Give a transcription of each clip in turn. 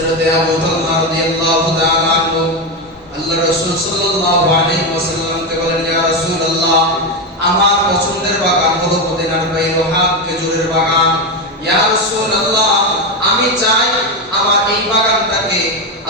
হযরত আবু তালহা রাদিয়াল্লাহু তাআলা আনহু আল্লাহর রাসূল সাল্লাল্লাহু আলাইহি ওয়াসাল্লামকে বলেন, ইয়া রাসূলুল্লাহ, আমার পছন্দের বাগান হলো মদিনার বাইরহা খেজুরের বাগান। ইয়া রাসূলুল্লাহ, আমি চাই আমার এই বাগানটাকে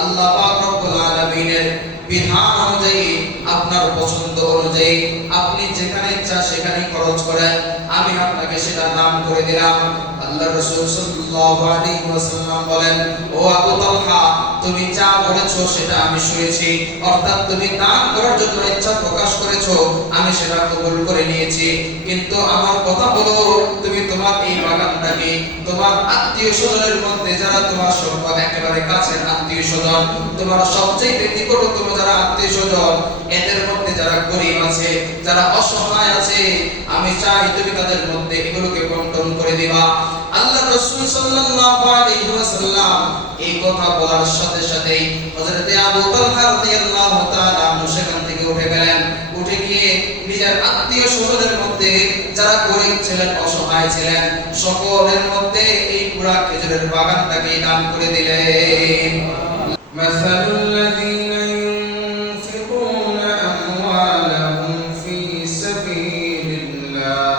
আল্লাহ পাক রব্বুল আলামিনের বিধান অনুযায়ী, আপনার পছন্দ অনুযায়ী আপনি যেখানে ইচ্ছা সেখানেই খরচ করেন, আমি আপনাকে সেটা দান করে দিলাম। আল্লাহর রাসূল সাল্লাল্লাহু আলাইহি ওয়াসাল্লাম বলেন, ও আবু তালহা, তুমি যা বলেছো সেটা আমি শুনেছি, অর্থাৎ তুমি দান করার জন্য ইচ্ছা প্রকাশ করেছো, আমি সেটা কবুল করে নিয়েছি। কিন্তু আমার কথা হলো, তুমি তোমার এই বাগানটাকে তোমার আত্মীয়-স্বজনের মধ্যে যারা তোমার সম্পদ একেবারে কাছের আত্মীয়-স্বজন, তোমার সবচেয়ে নিকটতম যারা আত্মীয়-স্বজন, এদের মধ্যে যারা গরীব আছে, যারা অসহায় আছে, আমি চাই তুমি তাদের মধ্যে এগুলোকে বন্টন করে দিবা। আল্লাহর রাসূল সাল্লাল্লাহু আলাইহি ওয়াসাল্লাম এই কথা বলার সাথে সাথেই হযরত আবু তালহা রাদিয়াল্লাহু তাআলা আনহু সেখান থেকে উঠে গেলেন। উঠে গিয়ে নিজের আত্মীয়-স্বজনের মধ্যে যারা গরীব ছিলেন, অসহায় ছিলেন, সকলের মধ্যে এই পুরা খেজুরের বাগানটাকে দান করে দিলেন। মাসালুল লাযীনা ইউনফিকুনা আমওয়ালাহুম ফী সাবীলিল্লাহ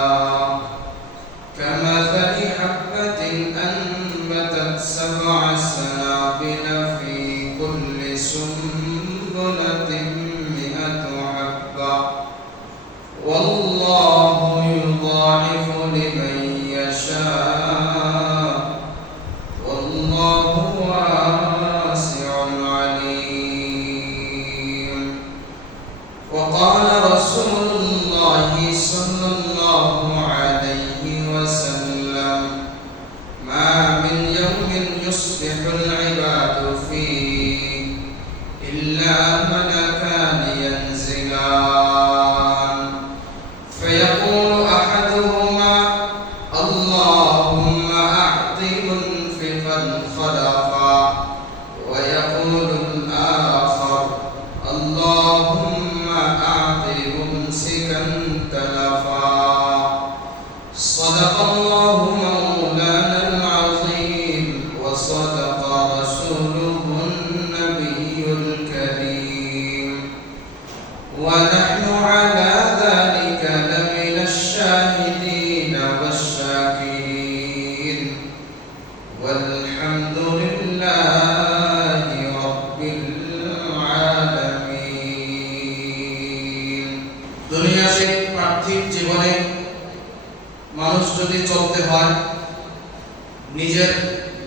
কামাসালি হাববাতিন আনবাতাত সাবআ সানাবিলা ফী কুল্লি সুমবুলাতিন মিআতু হাব্বা ওয়াল্লাহু ইউদাঈফু লিমান ইয়াশা ওয়াল্লাহু ওয়াসিউন আলীম। وقال رسول الله صلى الله عليه وسلم ما من يوم يصبح العباد فيه إلا ملكان ينزلان فيقول أحدهما اللهم أعط منفقا خلفا ويقول الآخر اللهم أعط ممسكا تلفا صدق الله مولانا العظيم وصدق رسوله النبي الكريم ونحن على ذلك لمن الشاهدين والشاكرين والحمد لله رب العالمين। দুনিয়াতে পার্থিব জীবনে মানুষ যদি চলতে হয়, নিজের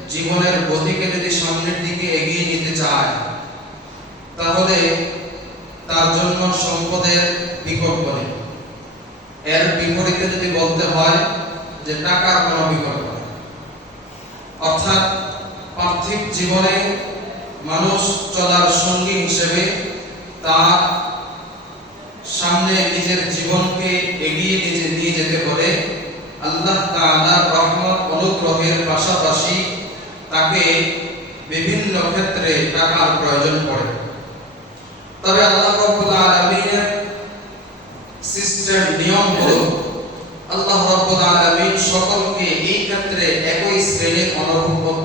জীবনের গতিকে যদি সামনের দিকে এগিয়ে নিতে চায়, তাহলে তার জন্য সম্পদের বিকল্প নেই। এর বিপরীতে যদি বলতে হয় যে টাকার কোনো বিকল্প নেই। অর্থাৎ পার্থিব জীবনে মানুষ চলার সঙ্গী হিসেবে তার সামনে নিজের জীবনকে এগিয়ে নিয়ে যেতে হলে আল্লাহ তাআলার রহমত অনুগ্রহের পাশাপাশি তাকে বিভিন্ন ক্ষেত্রে টাকার প্রয়োজন পড়ে। তবে আল্লাহ রাব্বুল আলামিনের সিস্টেম নিয়ম হলো, আল্লাহ রাব্বুল আলামিন সকলকে এই ক্ষেত্রে একই শ্রেণীর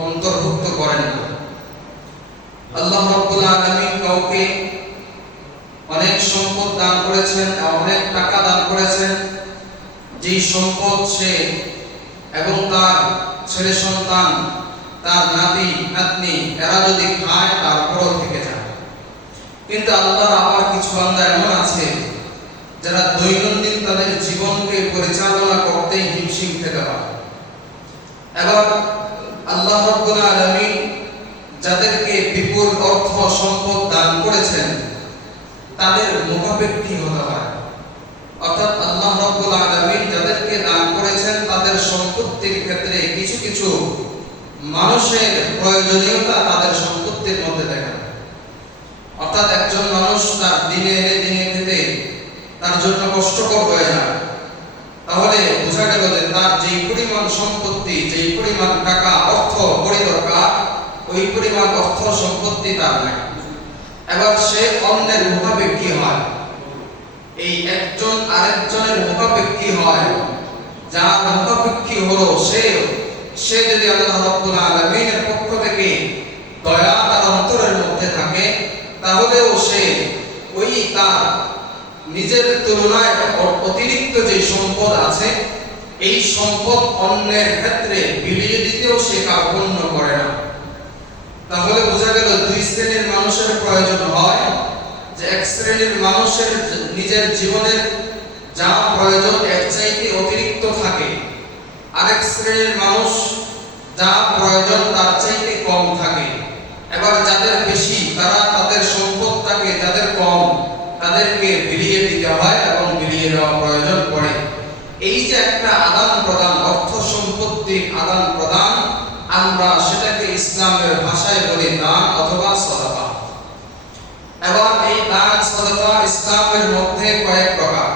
অন্তর্ভুক্ত করেন না। আল্লাহ রাব্বুল আলামিন কাউকে অনেক সম্পদ দান করেছেন, অনেক টাকা দান করেছেন, যেই সম্পদ সে এবং তার ছেলে সন্তান, তার নাতি নাতনি এরা যদি খায় তারপরও থেকে যায়। কিন্তু আল্লাহর আবার কিছু বান্দা এমন আছে যারা দৈনন্দিন তাদের জীবনকে পরিচালনা করতে হিমশিম খেতে পারে। এবার আল্লাহ রাব্বুল আলামিন যাদেরকে বিপুল অর্থ সম্পদ দান করেছেন তাদের মুখাপেক্ষী হতে হয়। অর্থাৎ আল্লাহ রাব্বুল আলামিন যাদেরকে দান করেছেন তাদের সম্পত্তির ক্ষেত্রে কিছু কিছু মানুষের প্রয়োজনীয়তা তাদের সম্পত্তির মধ্যে দেখা যায়। অর্থাৎ একজন মানুষ তার দিনে এনে দিনে খেতে তার জন্য কষ্টকর হয়ে যায়, তাহলে বোঝা গেল যে তার যেই পরিমাণ সম্পত্তি, যেই পরিমাণ টাকা অর্থ করি দরকার, ওই পরিমাণ অর্থ সম্পত্তি তার নাই। এবার সে অন্যের মুখাপেক্ষী হয়, এই একজন আরেকজনের মুখাপেক্ষী হয়। যার মুখাপেক্ষী হলো সে যদি আল্লাহ রাব্বুল আলামিনের পক্ষ থেকে দয়া তার অন্তরের মধ্যে থাকে, তাহলেও সে ওই তার নিজের তুলনায় অতিরিক্ত যে সম্পদ আছে এই সম্পদ অন্যের ক্ষেত্রে বিলিয়ে দিতেও সে কার্পণ্য করে না। তাহলে বোঝা গেল দুই শ্রেণীর মানুষের প্রয়োজন হয়, যে এক শ্রেণীর মানুষের নিজের জীবনের যা প্রয়োজন এর চাইতে অতিরিক্ত থাকে, আরেক শ্রেণীর মানুষ যা প্রয়োজন তার চাইতে কম থাকে। এবার যাদের বেশি তারা তাদের সম্পদটাকে, যাদের কম তাদেরকে বিলিয়ে দিতে হয় এবং বিলিয়ে দেওয়া প্রয়োজন পড়ে। এই যে একটা আদান প্রদান, অর্থ সম্পত্তির আদান প্রদান, আমরা সেটাকে ইসলামের ভাষায় বলি দান অথবা সাদাকা। এবার এই দান সাদাকা ইসলামের মধ্যে কয়েক প্রকার।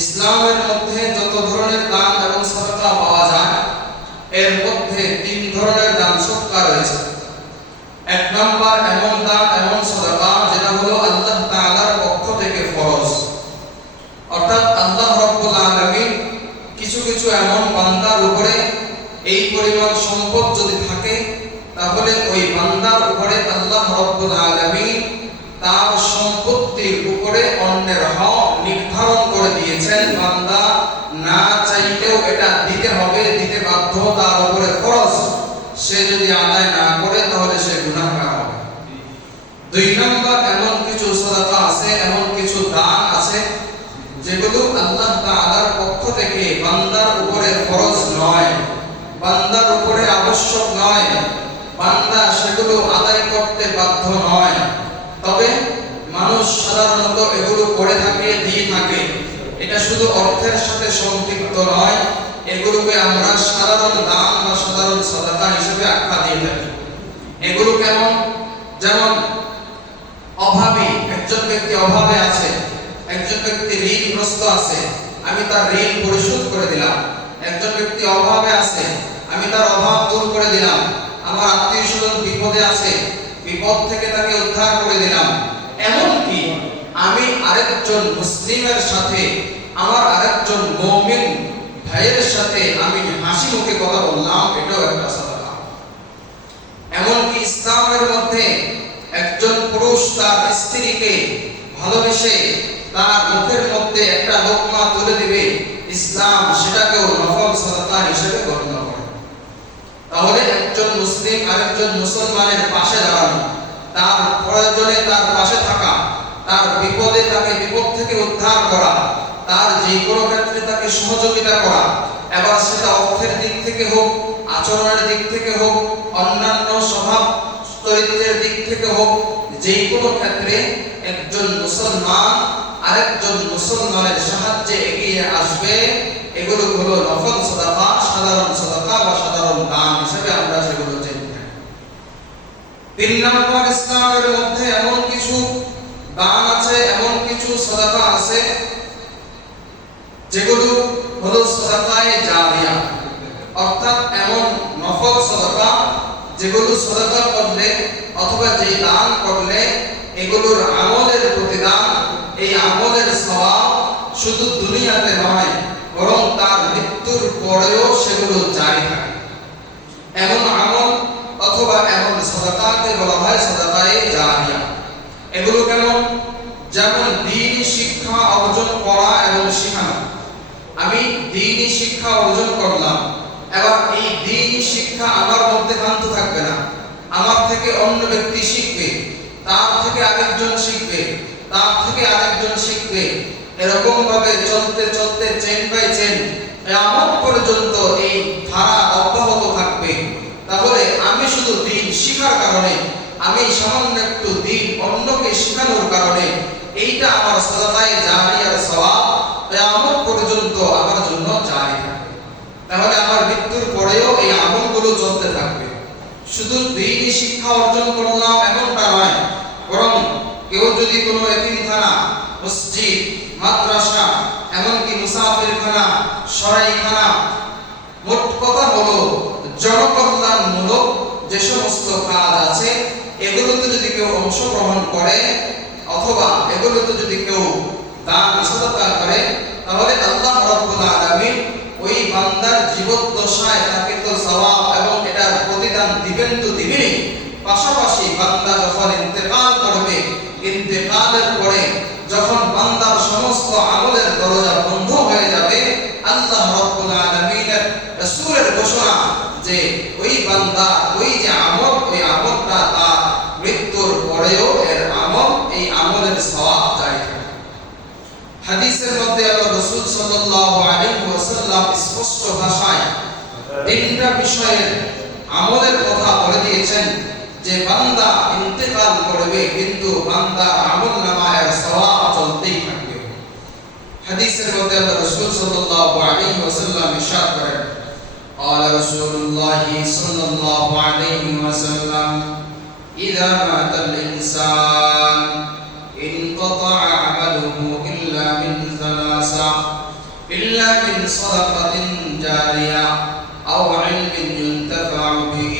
ইসলামের মধ্যে যত ধরনের দান এবং সাদাকা পাওয়া যায় এর মধ্যে তিন ধরনের দান সদকা রয়েছে। এক নম্বর এমন দান, এমন সাদাকা যেটা হলো আল্লাহ তাআলার পক্ষ থেকে ফরজ, অর্থাৎ আল্লাহ রাব্বুল আলামিন কিছু কিছু এমন বান্দার উপরে এই পরিমাণ সম্পদ যদি থাকে তাহলে ওই বান্দার উপরে আল্লাহ রাব্বুল আলামিন তার সম্পত্তির উপরে অন্যের হক নির্ধারণ করে দিয়েছেন। বান্দা না চাইলেও এটা দিতে হবে, দিতে বাধ্য, তার উপরে ফরজ। সে যদি আদায় না করে তাহলে সে গুনাহগার হবে। দুই নম্বর এমন কিছু সাদাকা আছে, এমন কিছু দান আছে যেগুলো আল্লাহ তাআলার পক্ষ থেকে বান্দার উপরে ফরজ নয়, বান্দার উপরে আবশ্যক নয়, বান্দা সেগুলো আদায় করতে বাধ্য নয়, তবে মানুষ সাধারণত এগুলো করে থাকে, দিয়ে থাকে। এটা শুধু অর্থের সাথে সম্পৃক্ত নয়, এগুলোকে আমরা সাধারণ দান বা সাধারণ সাদাকা হিসেবে আখ্যা দিয়ে থাকি। এগুলো কেমন? যেমন অভাবী একজন ব্যক্তি অভাবে আছে, একজন ব্যক্তি ঋণগ্রস্ত আছে, আমি তার ঋণ পরিশোধ করে দিলাম। একজন ব্যক্তি অভাবে আছে, আমি তার অভাব দূর করে দিলাম। আমার আত্মীয়স্বজন বিপদে আছে, বিপদ থেকে তাকে উদ্ধার করে দিলাম। এমনকি আমি আরেকজন মুসলিমের সাথে, আমার আরেকজন মুমিন ভাইয়ের সাথে আমি হাসি মুখে কথা বললাম, এটাও একটা সাদাকা। এমনকি ইসলামের মধ্যে একজন পুরুষ তার স্ত্রীকে ভালোবেসে তার মুখের মধ্যে একটা লোকমা তুলে দিবে, ইসলাম সেটাকেও নফল সাদাকা হিসেবে গণ্য করে। তাহলে একজন মুসলিম আরেকজন মুসলমানের পাশে দাঁড়ানো, তার প্রয়োজনে তার পাশে থাকা, তার বিপদে তাকে বিপদ থেকে উদ্ধার করা, তার যে কোনো ক্ষেত্রে তাকে সহযোগিতা করা, এবার সেটা অর্থের দিক থেকে হোক, আচরণের দিক থেকে হোক, অন্যান্য স্বভাব চরিত্রের দিক থেকে হোক, যে কোনো ক্ষেত্রে একজন মুসলমান আরেকজন মুসলমানের সাহায্যে এগিয়ে আসবে। এগুলো হলো নফল সাদাকা, সাধারণ সাদাকা বা সাধারণ দান হিসেবে আমরা সেগুলো জেনে থাকি। তিন নম্বর, ইসলামের মধ্যে এমন কিছু দান আছে, এমন কিছু সাদাকা আছে যেগুলো হলো সাদাকায়ে জারিয়া, অর্থাৎ এমন নফল সাদাকা যেগুলো সাদাকা করলে অথবা যে দান করলে এগুলোর আমলের প্রতিদান, এই আমলের সওয়াব শুধু দুনিয়াতে নয় বরং তার মৃত্যুর পরেও সেগুলো জারি থাকে। এমন আমল অথবা এমন সাদাকাকে বলা হয় সাদাকায়ে জারিয়া। এগুলো কেমন? যেমন দ্বীনি শিক্ষা অর্জন করা এবং শেখানো। আমি দ্বীনি শিক্ষা অর্জন করলাম, এবার এই দ্বীনি শিক্ষা আমার মধ্যে ক্ষান্ত থাকবে না, আমার থেকে অন্য ব্যক্তি শিখবে, তার থেকে আরেকজন শিখবে, তার থেকে আরেকজন শিখবে, এরকম ভাবে চলতে চলতে চেন বাই চেন কিয়ামত পর্যন্ত এই ধারা অব্যাহত থাকবে। তাহলে আমি শুধু দ্বীন শিখার কারণে, আমি সামান্য একটু দ্বীন অন্যকে শেখানোর কারণে এইটা আমার সাদাকায়ে জারিয়ার সওয়াব কিয়ামত পর্যন্ত আমার জন্য জারি থাকবে। তাহলে আমার মৃত্যুর পরেও এই আমলগুলো চলতে থাকবে। শুধু দ্বীনি শিক্ষা অর্জন করলাম এমনটা নয়, বরং কেউ যদি কোনো এতিমখানা, মসজিদ, মাদ্রাসা, এমনকি মুসাফিরখানা, সরাইখানা, মোট কথা হলো জনকল্যাণমূলক যে সমস্ত কাজ আছে এগুলোতে যদি কেউ অংশগ্রহণ করে অথবা এগুলোতে যদি কেউ দান সাদাকা করে, তাহলে আল্লাহ রাব্বুল আলামিন ওই বান্দার জীবদ্দশায় তাকে তো সওয়াব এবং এটার প্রতিদান দিবেন তো দিবেনই, পাশাপাশি বান্দা যখন ইন্তেকাল করবে, ইন্তেকালের পরে যখন বান্দার সমস্ত আমলের দরজা বন্ধ হয়ে যাবে, আল্লাহ রাব্বুল আলামিনের রাসূলের ঘোষণা যে ওই বান্দা ওই যে আমল, ওই আমলটা তার মৃত্যুর পরেও এর আমল, এই আমলের সওয়াব জারি থাকে। হাদিসের মধ্যে আল্লাহ রাসূল সাল্লাল্লাহু আলাইহি ওয়াসাল্লাম স্পষ্ট ভাষায় তিনটা বিষয়ের আমলের কথা বলে দিয়েছেন যে বান্দা ইন্তেকাল করবে কিন্তু বান্দার আমলনামায় সওয়াব চলতেই থাকবে। হাদিসের মধ্যে আল্লাহ রাসূল সাল্লাল্লাহু আলাইহি ওয়াসাল্লাম ইরশাদ করেন, قال رسول الله صلى الله عليه وسلم إذا مات الإنسان انقطع عمله إلا من ثلاثة إلا من صدقة جارية أو علم ينتفع به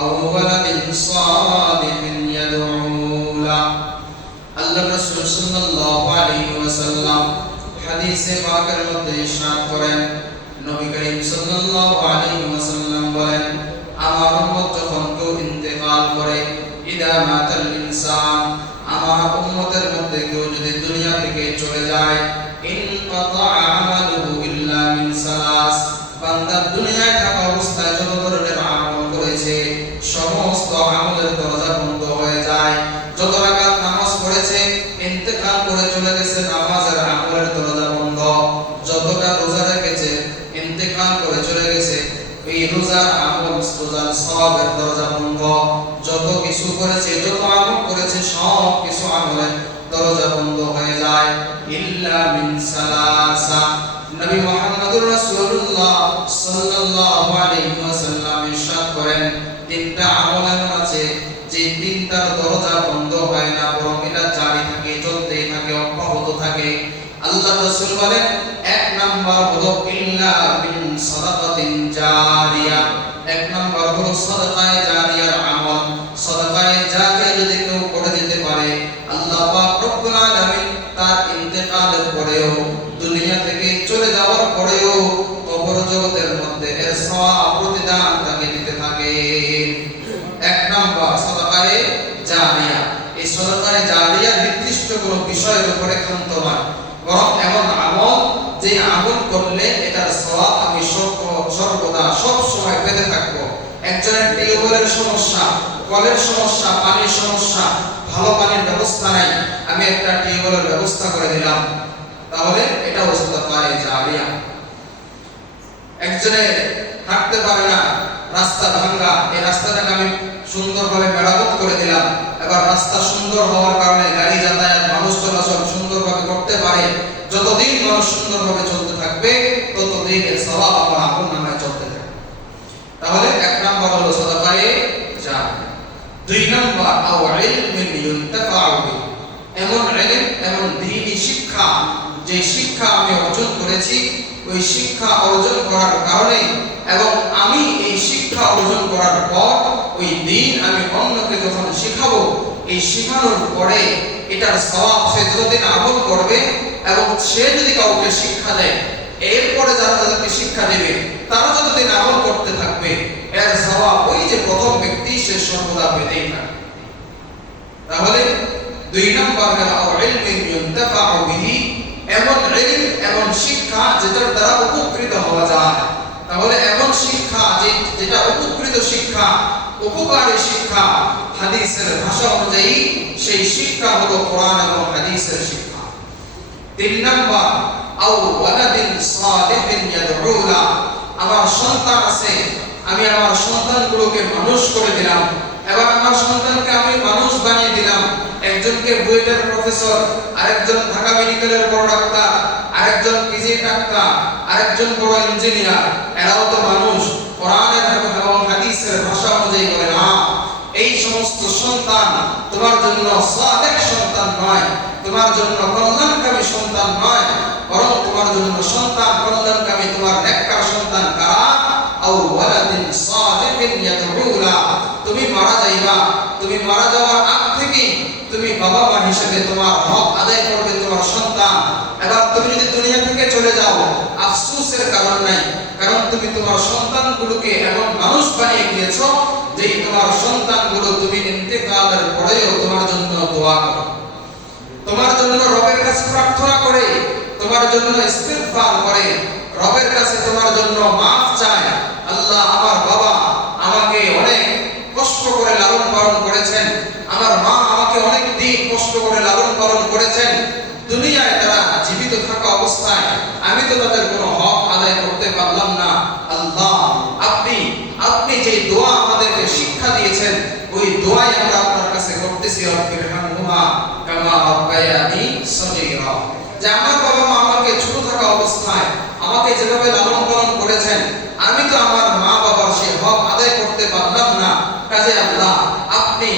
أو ولد صالح يدعو له। আল্লাহ রাসূল সাল্লাল্লাহু আলাইহি ওয়াসাল্লাম হাদিসে পাকের মধ্যে ইরশাদ করেন, নবী করিম সাল্লাল্লাহু আলাইহি ওয়াসাল্লাম বলেন, আমার উম্মত যখন কেউ ইন্তেকাল করে, ইদা মাতাল ইনসান, আমার উম্মতের মধ্যে কেউ যদি দুনিয়া থেকে চলে যায়, ইনকাতা আমালুহু ইল্লা মিন সালাস, বান্দা দুনিয়ায় থাকা অবস্থায় যত ধরনের আমল করেছে সমস্ত আমলের দরজা বন্ধ হয়ে যায়। যত রাকাত নামাজ পড়েছে, ইন্তেকাল করে চলে গেছে, নামাজের আমলের দরজা বন্ধ। যতটা রোজা রেখেছে, ইন্তেকাল করে চলে গেছে, এই রোজার আমল, রোজার সওয়াবের দরজা বন্ধ। যত কিছু করেছে, যত আমল করেছে, সব কিছু আমলের দরজা বন্ধ হয়ে যায়। ইল্লা মিন সালাসা, নবী মুহাম্মদুর রাসূলুল্লাহ সাল্লাল্লাহু আলাইহি ওয়াসাল্লাম ইরশাদ করেন, তিনটা আমল এমন আছে যে তিনটার দরজা বন্ধ হয় না, বরং এটা জারি থাকে, চলতেই থাকে, অব্যাহত থাকে। আল্লাহ রাসূল বলেন, এক নাম্বার হলো ইল্লা মিন সাদাকাতিন জারিয়া, এক নাম্বার হলো সাদাকায়ে জারিয়ার আমল। সাদাকায়ে জারিয়া যদি কেউ করে দিতে পারে, আল্লাহ পাক রব্বুল আলামিন তার ইন্তেকালের পরেও, দুনিয়া থেকে চলে যাওয়ার পরেও কবর জগতের মধ্যে এর সওয়াব প্রতিদান তাকে দিতে থাকে। এক নাম্বার সাদাকায়ে জারিয়া। এই সাদাকায়ে জারিয়া নির্দিষ্ট কোনো বিষয়ের উপরে ক্ষান্ত নয়, বরং এমন আমল যে আমল করলে এটার সওয়াব আমি সর্বদা সব সময় পেতে থাকবো। একজনের টিউবওয়েলের সমস্যা, কলের সমস্যা, পানির সমস্যা, ভালো পানির ব্যবস্থা নাই, আমি একটা টিউবওয়েলের ব্যবস্থা করে দিলাম, তাহলে এটা সাদাকায়ে জারিয়া। একজনের হাঁটতে পারে না, রাস্তা ভাঙা, এই রাস্তাটাকে আমি সুন্দরভাবে মেরামত করে দিলাম, এবার রাস্তা সুন্দর হওয়ার কারণে গাড়ি যাতায়াত, মানুষ চলাচল সুন্দরভাবে করতে পারে। যতদিন মানুষ সুন্দরভাবে চলতে থাকবে, ততদিন এর সওয়াব আমার আমলনামায় চলতে থাকবে। তাহলে এক নাম্বার হলো সাদাকায়ে জারিয়া। দুই নাম্বার আও ইলমিন ইউনতাফাউ বিহি, এমন ইলম, এমন দ্বীনি শিক্ষা, যে শিক্ষা আমি অর্জন করেছি, ওই শিক্ষা অর্জন করার কারণে এবং আমি এই শিক্ষা অর্জন করার পর ওই দিন আমি অন্যকে যখন শেখাবো, এই শেখানোর পরে এটার সওয়াব সে যতদিন আমল করবে এবং সে যদি কাউকে শিক্ষা দেয়, এরপরে যারা তাদেরকে শিক্ষা দেবে তারা যতদিন আমল করতে থাকবে, এর সওয়াব ওই যে প্রথম ব্যক্তি সে সর্বদা পেতেই থাকবে। তাহলে দুই নাম্বার হলো ইলমিন ইউনতাফাউ বিহি, এমন ইলম, এমন শিক্ষা যেটার দ্বারা উপকৃত হওয়া যায়। তাহলে এমন শিক্ষা যেটা উপকৃত শিক্ষা, উপকারী শিক্ষা, হাদিসের ভাষা অনুযায়ী সেই শিক্ষা হলো কোরআন এবং হাদিসের শিক্ষা। তিন নাম্বার আও ওয়ালাদিন সালিহিন ইয়াদউ লা, আমার সন্তান আছে, আমি আমার সন্তানগুলোকে মানুষ করে দিলাম, এবার আমার সন্তানকে আমি মানুষ বানিয়ে দিলাম। একজনকে বুয়েটের প্রফেসর, আরেকজন ঢাকা মেডিকেলের বড় ডাক্তার, আরেকজন পিজি ডাক্তার, আরেকজন বড় ইঞ্জিনিয়ার, এরাও তো মানুষ। কোরআনের এবং হাদিসের ভাষা অনুযায়ী বলে না, এই সমস্ত সন্তান তোমার জন্য সালেহ সন্তান নয়, তোমার জন্য কল্যাণকামী সন্তান নয়, বরং তোমার জন্য সন্তান কল্যাণকামী, তোমার নেককার সন্তান কারা? আও ওয়ালাদিন সালিহিন ইয়াদউ লা, তুমি মারা যাইবা, তুমি মারা যাওয়ার আগ থেকেই তুমি বাবা মা হিসেবে তোমার হক আদায় করবে তোমার সন্তান। এবার তুমি যদি দুনিয়া থেকে চলে যাও, আফসোসের কারণ নাই, কারণ তুমি তোমার সন্তানগুলোকে এমন মানুষ বানিয়ে দিয়েছো যে যে তোমার সন্তানগুলো তুমি ইন্তেকালের পরেও তোমার জন্য দোয়া করে, তোমার জন্য রবের কাছে প্রার্থনা করে, তোমার জন্য ইস্তিগফার করে, রবের কাছে তোমার জন্য মাফ চায়। আল্লাহ, আমার বাবা আমাকে অনেক কষ্ট করে লালন পালন করেছেন, আমার মা আমাকে অনেক দিন কষ্ট করে লালন পালন করেছেন, দুনিয়ায় তারা জীবিত থাকা অবস্থায় আমি তো তাদের কোনো হক আদায় করতে পারলাম না। আল্লাহ, আপনি যে দোয়া আমাদেরকে শিক্ষা দিয়েছেন ওই দোয়াই আমরা আপনার কাছে করতেছি, রব্বিরহামহুমা কামা রাব্বায়ানি সগীরা। যে আমার বাবা মা আমাকে ছোট থাকা অবস্থায় আমাকে যেভাবে লালন পালন করেছেন, আমি তো আমার মা বাবার সেই হক আদায় করতে পারলাম না। কাজে আল্লাহ, আপনি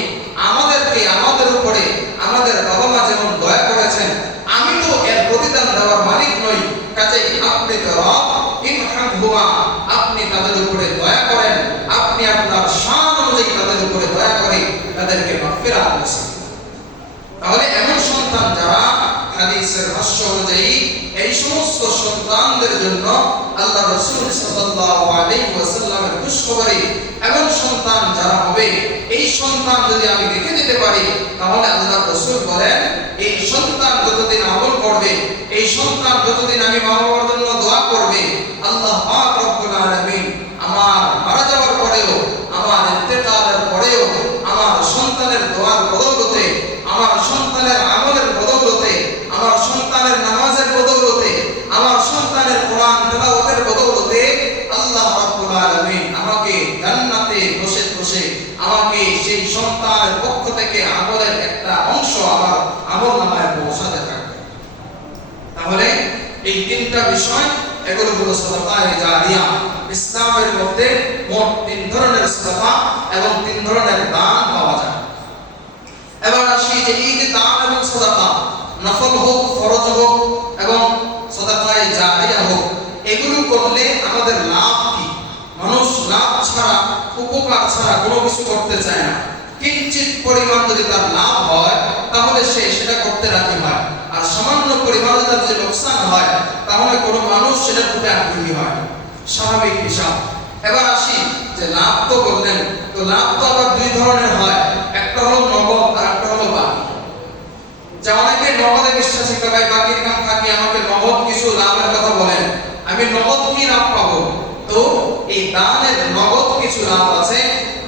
আমাদেরকে আমাদের উপরে আমাদের বাবা মা যেমন দয়া করেছেন, আমি তো এর প্রতিদান দেওয়ার মালিক নই। কাজে আপনি তো রব, ইরহামহুমা, আপনি তাদের উপরে দয়া করেন, আপনি আপনার শান অনুযায়ী তাদের উপরে দয়া করে তাদেরকে মাগফিরাত নসিব। তাহলে এমন সন্তান যারা, হাদিসের ভাষ্য অনুযায়ী এই সমস্ত সন্তানদের জন্য আল্লাহ রাসূল সাল্লাল্লাহু আলাইহি ওয়াসাল্লামের খুশখবরে এমন সন্তান যারা হবে, এই সন্তান যদি আমি রেখে দিতে পারি, তাহলে আল্লাহ রাসূল বলেন এই সন্তান যতদিন আমল করবে, এই সন্তান যতদিন আমি মা বাবার জন্য দোয়া করবে, আল্লাহ পাক রব্বুল আলামিন আমার মারা যাওয়ার পরেও, আমার ইন্তেকালের পরেও আমার সন্তানের দোয়ার বদৌলতে, আমার সন্তানের আমলের বদৌলতে, আমার সন্তানের নামাজের বদৌলতে, আমার সন্তানের কোরআন তেলাওয়াতের বদৌলতে আল্লাহ রাব্বুল আলামিন আমাকে জান্নাতে বসে বসে আমাকে সেই সন্তানের পক্ষ থেকে আমলের একটা অংশ আমার আমলনামায় পৌঁছাতে থাকবে। তাহলে এই তিনটা বিষয়, এগুলো হলো সাদাকায়ে জারিয়া। ইসলামের মধ্যে মোট 3 ধরনের সাদাকা এবং 3 ধরনের দান পাওয়া যায়। এবার আসি যে এই যে দান এবং সাদাকা, নফল হোক, ফরজ হোক এবং সাদাকায়ে জারিয়া হোক, এগুলো করলে আমাদের লাভ কি? মানুষ লাভ ছাড়া, উপকার ছাড়া কোনো কিছু করতে চায় না। কিঞ্চিত পরিমাণ যদি তার লাভ হয় তাহলে সে সেটা করতে রাজি হয়, আর সামান্য পরিমাণে তার যদি লোকসান হয় তাহলে কোনো মানুষ সেটা করতে আগ্রহী হয়, স্বাভাবিক হিসাব। এবার আসি যে লাভ তো বললেন, তো লাভ তো আবার 2 ধরনের হয়, একটা হলো নগদ আর একটা হলো বাকি। যে অনেকে নগদে বিশ্বাসী করে, বাকির কাম থাকি, আমাকে নগদ কিছু লাভের কথা বলেন, আমি নগদ কি লাভ পাবো? তো এই দানের নগদ কিছু লাভ আছে,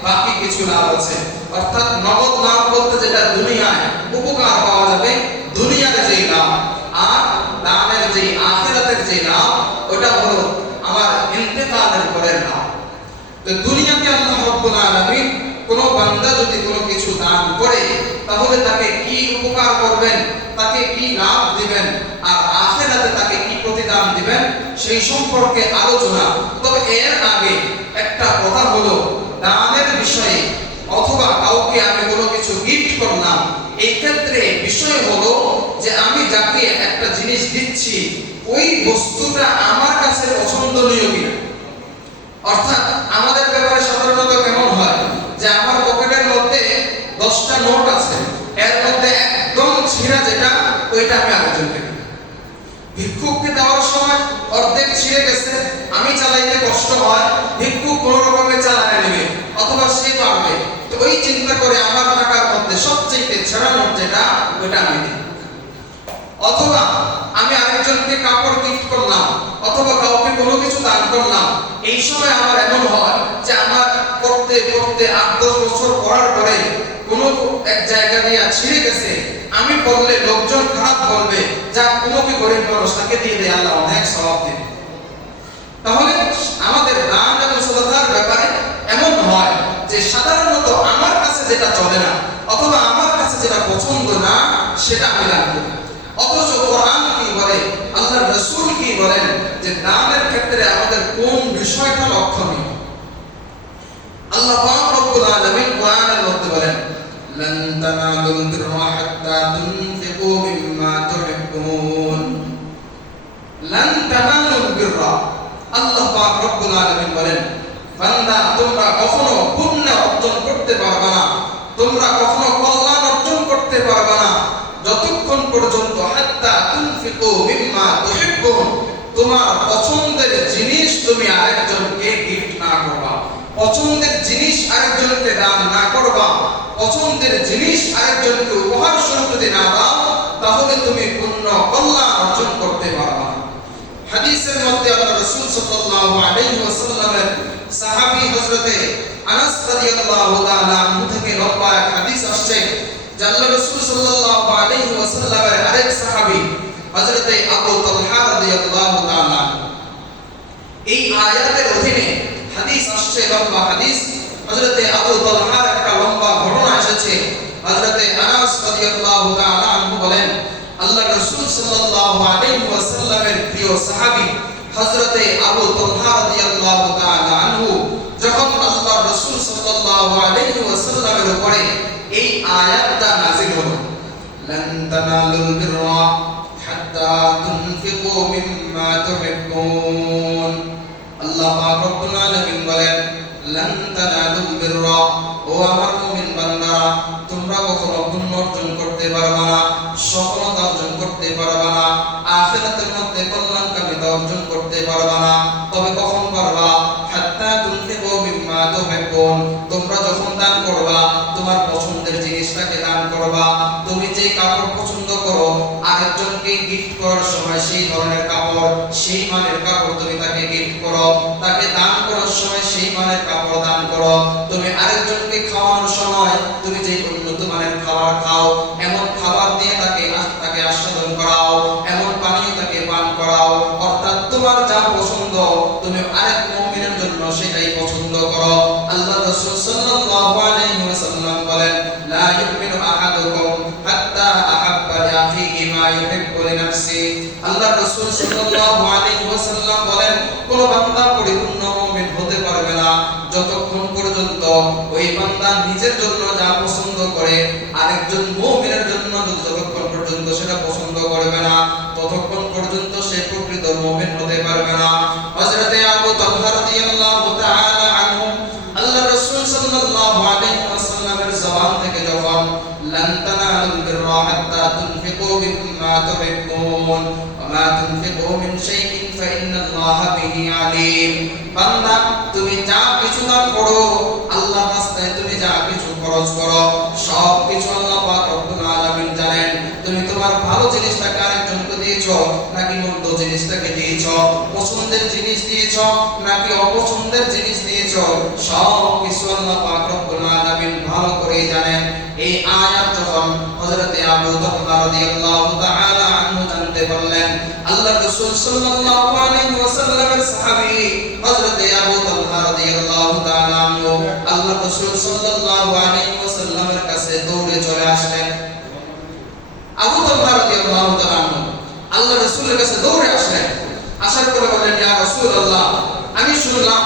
বাকি কিছু লাভ আছে। অর্থাৎ নগদ লাভ বলতে যেটা দুনিয়ায় উপকার পাওয়া যাবে, দুনিয়ার যে লাভ, আর দানের যে আখিরাতের যে লাভ, ওটা হলো আমার ইন্তেকালের পরের লাভ। তো দুনিয়াতে আল্লাহ রাব্বুল আলামিন কোন বান্দা যদি কোনো কিছু দান করে তাহলে তাকে কি উপকার করবেন, তাকে কি লাভ দিবেন, আর আখিরাতে তাকে কি প্রতিদান দিবেন, সেই সম্পর্কে আলোচনা। তবে এর আগে একটা কথা হলো, দানের বিষয়ে অথবা কাউকে আমি কোনো কিছু গিফট করলাম, এই ক্ষেত্রে বিষয় হলো যে আমি যাকে একটা জিনিস দিচ্ছি ওই বস্তুটা আমার কাছে পছন্দনীয় কিনা। অর্থাৎ আমাদের ব্যাপারে সাধারণত কেমন হয় যে আমার পকেটের মধ্যে 10টা নোট আছে, এর মধ্যে একদম ছিঁড়া যেটা, ওইটা আমি আরেকজনকে দিই। ভিক্ষুককে দেওয়ার সময় অর্ধেক ছিঁড়ে গেছে, আমি চালাইতে কষ্ট হয়, ভিক্ষুক কোনো রকমে চালায় নেবে অথবা সে পারবে, তো ওই চিন্তা করে আমার টাকার মধ্যে সবচেয়ে ছেঁড়া নোট যেটা, ওইটা আমি দিই। অথবা আমি আরেকজনকে কাপড় গিফট করলাম অথবা কাউকে কোনো কিছু দান করলাম, এই সময় আমার এমন হয় যে আমার করতে করতে 8-10 বছর পড়ার পরে কোনো এক জায়গা দিয়ে ছিঁড়ে গেছে, আমি বললে লোকজন খারাপ বলবে, যা কোনো কি গরিব মানুষ তাকে দিয়ে দেয়, আল্লাহ অনেক সওয়াব দেবে। তাহলে আমাদের দান এবং সাদাকার ব্যাপারে এমন হয় যে সাধারণত আমার কাছে যেটা চলে না অথবা আমার কাছে যেটা পছন্দ না সেটা আমি দান করি। অথচ কোরআন কি বলে, আল্লাহর রাসূল কি বলেন যে দানের ক্ষেত্রে আমাদের কোন বিষয়টা লক্ষণীয়। আল্লাহ পাক রব্বুল আলামিন কোরআনের মধ্যে বলেন, লান তানালুল বিররা হাত্তা তুনফিকু মিম্মা তুহিব্বুন। লান তানালুল বিররা, আল্লাহ পাক রব্বুল আলামিন বলেন, বান্দা তোমরা কখনো পুণ্য অর্জন করতে পারবে না, তোমরা কখনো কল্যাণ অর্জন করতে পারবে না যতক্ষণ পর্যন্ত হাত্তা তুনফিকু মিম্মা তুহিব্বুন, তোমার পছন্দের জিনিস তুমি আরেকজনকে গিফট না করবা। পছন্দের জিনিস আরেকজনকে দান না করবা, পছন্দের জিনিস আরেকজনকে উপহার স্বরূপ যদি না দাও, তাহলে তুমি পূর্ণ কল্যাণ অর্জন করতে পারবা। হাদিসের মধ্যে আল্লাহ রাসূল সাল্লাল্লাহু আলাইহি ওয়াসাল্লামের সাহাবী হযরতে আনাস রাদিয়াল্লাহু তাআলা আনহু থেকে লম্বা এক হাদিস আসছে, যে আল্লাহ রাসূল সাল্লাল্লাহু আলাইহি ওয়াসাল্লামের আরেক সাহাবী হযরতে আবু তালহা রাদিয়াল্লাহু তাআলা, এই আয়াতের অধীনে হাদিস আসছে, লম্বা হাদিস। হযরতে আবু তালহার একটা লম্বা ঘটনা এসেছে। হযরতে আনাস রাদিয়াল্লাহু তাআলা আনহু বলেন, আল্লাহ রাসূল সাল্লাল্লাহু আলাইহি ওয়াসাল্লামের প্রিয় সাহাবী হযরতে আবু তালহা রাদিয়াল্লাহু তাআলা আনহু যখন আল্লাহ রাসূল সাল্লাল্লাহু আলাইহি ওয়াসাল্লামের উপরে এই আয়াতটা নাযিল হলো, লান তানালুল বিররা হাত্তা তুনফিকু মিম্মা তুহিব্বুন। আল্লাহ পাক রব্বুল আলামিন বলেন, লান তানালুল বিররা, ও আমার মুমিন বান্দারা, তোমরা কখনো পুণ্য অর্জন করতে পারবে না, সফলতা অর্জন করতে পারবে না, আখিরাতের মধ্যে কল্যাণকামিতা অর্জন করতে পারবে না। তবে কখন পারবা? হাত্তা তুনফিকু মিম্মা তুহিব্বুন, তোমরা যখন দান করবা, তোমার পছন্দের জিনিসটাকে দান করবা। তুমি যে কাপড় পছন্দ করো, আরেকজনকে গিফট করার সময় সেই ধরনের কাপড়, সেই মানের কাপড় তুমি তাকে গিফট করো। তাকে দান করার সময় সেই মানের কাপড় দান করো। তুমি আরেকজনকে খাওয়ানোর সময় তুমি যে উন্নত মানের খাবার খাও, এমন খাবার দিয়ে তাকে আস্বাদন করাও, এমন পানীয় তাকে পান করাও। অর্থাৎ তোমার যা পছন্দ তুমি আরেক মুমিনের জন্য সেটাই পছন্দ করো। আল্লাহ রাসূল সাল্লাল্লাহু আলাইহি ওয়াসাল্লাম বলেন, লা ইউমিনু আহাদুকুম হাত্তা আহাব্বা লিআখিহি মা ইউহিব্বু লিনাফসি। আল্লাহ রাসূল সাল্লাল্লাহু আলাইহি ওয়াসাল্লাম বলেন, কোন বান্দা পরিপূর্ণ মুমিন হতে পারবে না যতক্ষণ পর্যন্ত ওই বান্দা নিজের জন্য যা পছন্দ করে আরেকজন মুমিনের জন্য যতক্ষণ পর্যন্ত সেটা পছন্দ করবে না, ততক্ষণ পর্যন্ত সে প্রকৃত মুমিন হতে পারবে না। হযরতে আবু তালহা রাদিয়াল্লাহু তাআলা আনহু আল্লাহ রাসূল সাল্লাল্লাহু আলাইহি ওয়াসাল্লামের জবান থেকে যখন লান তানালুল বিররা হাত্তা তুনফিকু মিম্মা তুহিব্বুন ওয়া মা তুনফিকু মিন শাইইন ফাইন্নাল্লাহা বিহি আলীম, বান্দা তুমি যা কিছু দান করো, আল্লাহর রাস্তায় তুমি যা কিছু খরচ করো, সব কিছু আল্লাহ পাক রব্বুল আলামিন জানেন। তুমি তোমার ভালো জিনিসটাকে আরেকজনকে দিয়েছো নাকি মন্দ জিনিসটাকে দিয়েছো, পছন্দের জিনিস দিয়েছো নাকি অপছন্দের জিনিস দিয়েছো, সব কিছু আল্লাহ পাক রব্বুল আলামিন ভালো করে জানেন। এই আয়াত যখন হযরতে আবু তালহা রাদিয়াল্লাহু তাআলা আনহু জানতে পারলেন, আল্লাহ রাসূল সাল্লাল্লাহু আলাইহি ওয়াসাল্লামের সাহাবী হযরতে আবু তালহা রাদিয়াল্লাহু তাআলা আনহু আল্লাহ রাসূল সাল্লাল্লাহু আলাইহি ওয়াসাল্লামের কাছে দৌড়ে চলে আসলেন। আবু তালহা রাদিয়াল্লাহু তাআলা আনহু আল্লাহ রাসূলের কাছে দৌড়ে আসলেন। আসার পরে বললেন, ইয়া রাসূলুল্লাহ, আমি শুনলাম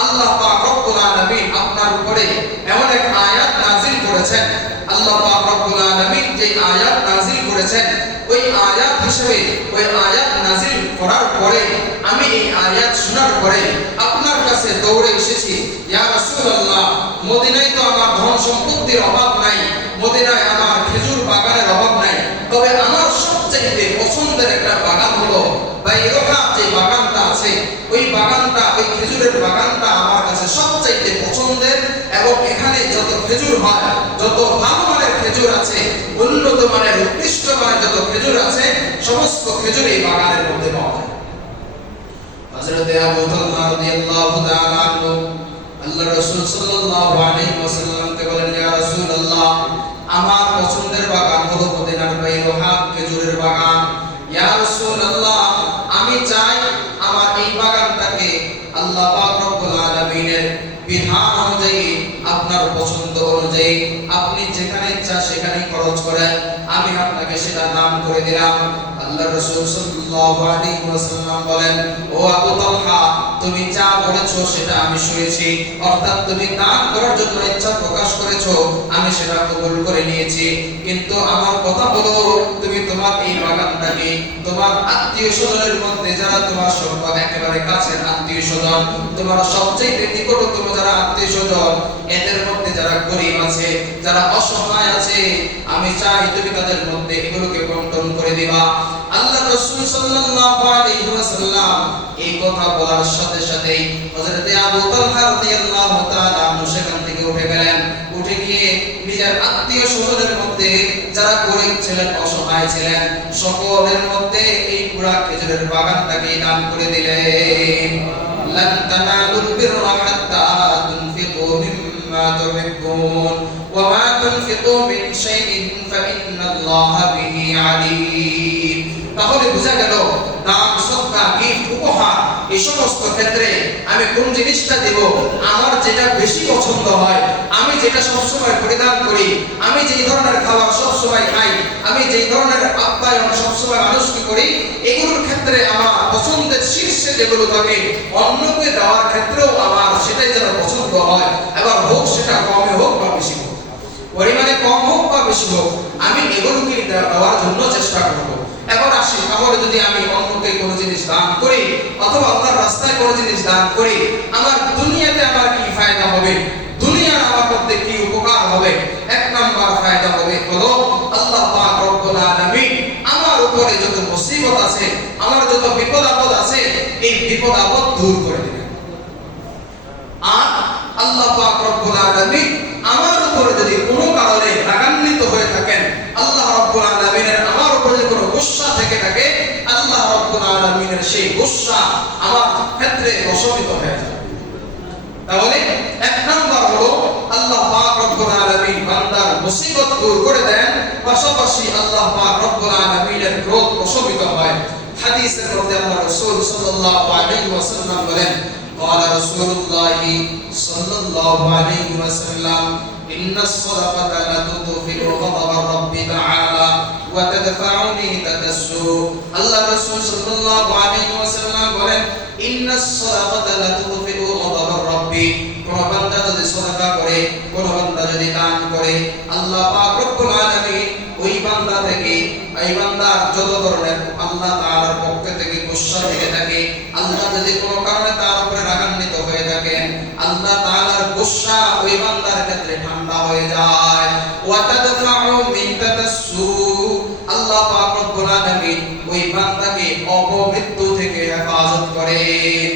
আল্লাহ পাক রব্বুল আলামিন আপনার উপরে এমন এক আয়াত নাযিল করেছেন। আল্লাহ পাক রব্বুল আলামিন যে আয়াত নাযিল করেছেন, ওই আয়াত হিসেবে ওই আয়াত নাযিল করার পরে আমি এই আয়াত শোনার পরে আপনার কাছে দৌড়ে এসেছি। ইয়া রাসূলুল্লাহ, মদিনায় তো আমার ধন সম্পত্তির অভাব নাই, মদিনায় আমার খেজুর বাগানের অভাব নাই, তবে আমার সবচেয়ে পছন্দের একটা বাগান হলো বাইরোহা, যে বাগানটা আছে ওই বাগানটা, ওই খেজুরের বাগানটা আমার কাছে সবচেয়ে পছন্দের, এবং এখানে যত খেজুর হয়, যত ভালো মানের খেজুর আছে, উন্নত মানের উৎকৃষ্ট মানের যত খেজুর আছে, সমস্ত খেজুর এই বাগানের মধ্যে পাওয়া যায়। হযরতে আবু তালহা রাদিয়াল্লাহু তাআলা আনহু আল্লাহ রাসূল সাল্লাল্লাহু আলাইহি ওয়াসাল্লামকে বলেন, ইয়া রাসূলুল্লাহ, আমার পছন্দের বাগান হলো মদিনার বাইরোহা খেজুরের বাগান। ইয়া রাসূলুল্লাহ, আমি চাই আমার এই বাগানটাকে আল্লাহ পাক রব্বুল আলামিনের বিধান অনুযায়ী, আপনার পছন্দ অনুযায়ী আপনি যেখানে ইচ্ছা সেখানেই খরচ করেন, আমি আপনাকে সেটা নাম করে দিলাম। আল্লাহ রাসূল সাল্লাল্লাহু আলাইহি ওয়াসাল্লাম বলেন, ও আবু তালহা, তুমি যা বলেছো সেটা আমি শুনেছি, অর্থাৎ তুমি দান করার জন্য ইচ্ছা প্রকাশ করেছো, আমি সেটা কবুল করে নিয়েছি। কিন্তু আমার কথা হলো, তুমি তোমার এই বাগানটাকে তোমার আত্মীয়-স্বজনের মধ্যে যারা তোমার সর্বাধিক একেবারে কাছের আত্মীয়-স্বজন, তোমার সবচেয়ে নিকটতম যারা আত্মীয়-স্বজন, এদের মধ্যে যারা গরীব আছে, যারা অসহায় আছে, আমি চাই তুমি তাদের মধ্যে এগুলোকে বন্টন করে দিবা। আল্লাহ রাসূল সাল্লাল্লাহু আলাইহি ওয়াসাল্লাম এই কথা বলার সাথে সাথেই হযরত আবু তালহা রাদিয়াল্লাহু তাআলা আনহু সেখান থেকে উঠে গেলেন। উঠে গিয়ে নিজের আত্মীয় স্বজনের মধ্যে যারা গরীব ছিলেন, অসহায় ছিলেন, সকলের মধ্যে এই পুরা খেজুরের বাগানটাকে দান করে দিলেন। লান তানালুল বিররা হাত্তা তুনফিকু মিম্মা তুহিব্বুন ওয়া মা তুনফিকু মিন শাইইন ফাইন্নাল্লাহা বিহি আলীম। তাহলে বোঝা গেল দান, সদকা, গিফট, উপহার এই সমস্ত ক্ষেত্রে আমি কোন জিনিসটা দেব, আমার যেটা বেশি পছন্দ হয়, আমি যেটা সবসময় পরিধান করি, আমি যেই ধরনের খাবার সবসময় খাই, আমি যেই ধরনের আপ্যায়ন সবসময় মানুষকে করি, এগুলোর ক্ষেত্রে আমার পছন্দের শীর্ষে যেগুলো থাকে অন্যকে দেওয়ার ক্ষেত্রেও আমার সেটাই যেন পছন্দ হয়। এবার হোক সেটা কমে হোক বা বেশি হোক, পরিমাণে কম হোক বা বেশি হোক, আমি এগুলোকে দেওয়ার জন্য চেষ্টা করব। এখন আসি, তাহলে যদি আমি অন্যকে কোনো জিনিস দান করি অথবা আল্লাহর রাস্তায় কোনো জিনিস দান করি, আমার দুনিয়াতে আমার কি ফায়দা হবে, দুনিয়ার আমার মধ্যে কি উপকার হবে? এক নাম্বার ফায়দা হবে হলো আল্লাহ পাক রব্বুল আলামিন আমার উপরে যত মুসিবত আছে, আমার যত বিপদ আপদ আছে, এই বিপদ আপদ দূর করে দিবেন। আর আল্লাহ পাক রব্বুল আলামিন আমার উপরে যদি কোনো কারণে রাগান্বিত হয়ে থাকেন, আল্লাহ রব্বুল আলামিনের আমার উপরে যদি কোনো গুসা থেকে থাকে, আল্লাহ রব্বুল আলামিনের সেই গুসা আমার ক্ষেত্রে প্রশমিত হয়ে যায়। তাহলে এক নাম্বার হলো আল্লাহ পাক রব্বুল আলামিন বান্দার মুসিবত দূর করে দেন, পাশাপাশি আল্লাহ পাক রব্বুল আলামিনের ক্রোধ প্রশমিত হয়। হাদিসের মধ্যে আল্লাহ রাসূল সাল্লাল্লাহু আলাইহি ওয়াসাল্লাম বলেন, قال رسول الله صلى الله عليه وسلم إن الصدقة لتطفئ غضب الرب تعالى وتدفع نهتة السوء। الله رسول صلى الله عليه وسلم বলেন, إن الصدقة لتطفئ غضب الرب। কোন বান্দা যদি সাদাকা করে, কোন বান্দা যদি দান করে, আল্লাহ পাক রব্বুল আলামিন ওই বান্দা থেকে, এই বান্দার যত ধরনের আল্লাহ তাআলার পক্ষ থেকে গুসা থেকে থাকে, আল্লাহ যদি কোনো কারণে তার উপরে রাগান্বিত হয়ে থাকেন, আল্লাহ তাআলার গুসা ওই বান্দার ক্ষেত্রে ঠান্ডা হয়ে যায়। ওয়া তাদফাউ মিনতাসু, আল্লাহ পাক রব্বুল আলামিন ওই বান্দাকে অপমৃত্যু থেকে হেফাজত করেন।